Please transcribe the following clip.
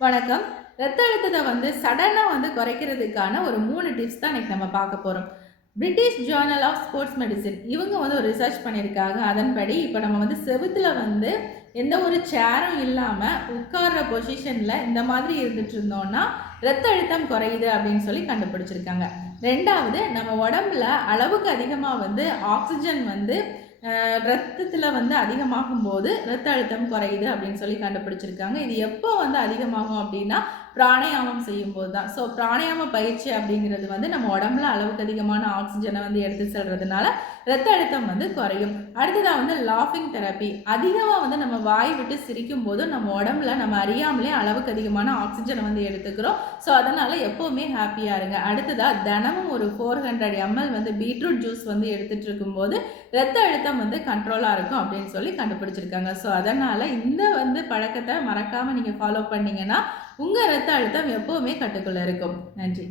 வணக்கம். ரத்த அழுத்தத்தை வந்து சடனாக வந்து குறைக்கிறதுக்கான ஒரு மூணு டிப்ஸ் தான் இன்றைக்கி நம்ம பார்க்க போகிறோம் British journal of sports medicine இவங்க வந்து ஒரு ரிசர்ச் பண்ணியிருக்காங்க. அதன்படி இப்போ நம்ம வந்து செவுத்தில் வந்து எந்த ஒரு சேரும் இல்லாமல் உட்கார்ற பொசிஷனில் இந்த மாதிரி இருந்துட்டு இருந்தோம்னா ரத்த அழுத்தம் குறையுது அப்படின்னு சொல்லி கண்டுபிடிச்சிருக்காங்க. ரெண்டாவது நம்ம உடம்புல அளவுக்கு அதிகமாக வந்து ஆக்சிஜன் வந்து ரத்தத்தில் வந்து அதிகமாகும் போது ரத்த அழுத்தம் குறையுது அப்படின்னு சொல்லி கண்டுபிடிச்சிருக்காங்க. இது எப்போ வந்து அதிகமாகும் அப்படின்னா பிராணாயாமம் செய்யும் போது தான் ஸோ பிராணாயாம பயிற்சி அப்படிங்கிறது வந்து நம்ம உடம்புல அளவுக்கு அதிகமான ஆக்சிஜனை வந்து எடுத்து செல்றதுனால ரத்த அழுத்தம் வந்து குறையும். அடுத்ததாக வந்து லாஃபிங் தெரப்பி அதிகமாக வந்து நம்ம வாய் விட்டு சிரிக்கும் போது நம்ம உடம்புல நம்ம அறியாமலே அளவுக்கு அதிகமான ஆக்சிஜனை வந்து எடுத்துக்கிறோம். ஸோ அதனால் எப்போவுமே ஹாப்பியாக இருங்க. அடுத்ததாக தினமும் ஒரு ஃபோர் ஹண்ட்ரட் எம்எல் வந்து பீட்ரூட் ஜூஸ் வந்து எடுத்துகிட்டு இருக்கும்போது ரத்த அழுத்தம் வந்து கண்ட்ரோலாக இருக்கும் அப்படின்னு சொல்லி கண்டுபிடிச்சிருக்காங்க. ஸோ அதனால் இந்த வந்து பழக்கத்தை மறக்காமல் நீங்கள் ஃபாலோ பண்ணீங்கன்னா உங்கள் ரத்த அழுத்தம் எப்போவுமே கட்டுக்குள்ளே இருக்கும். நன்றி.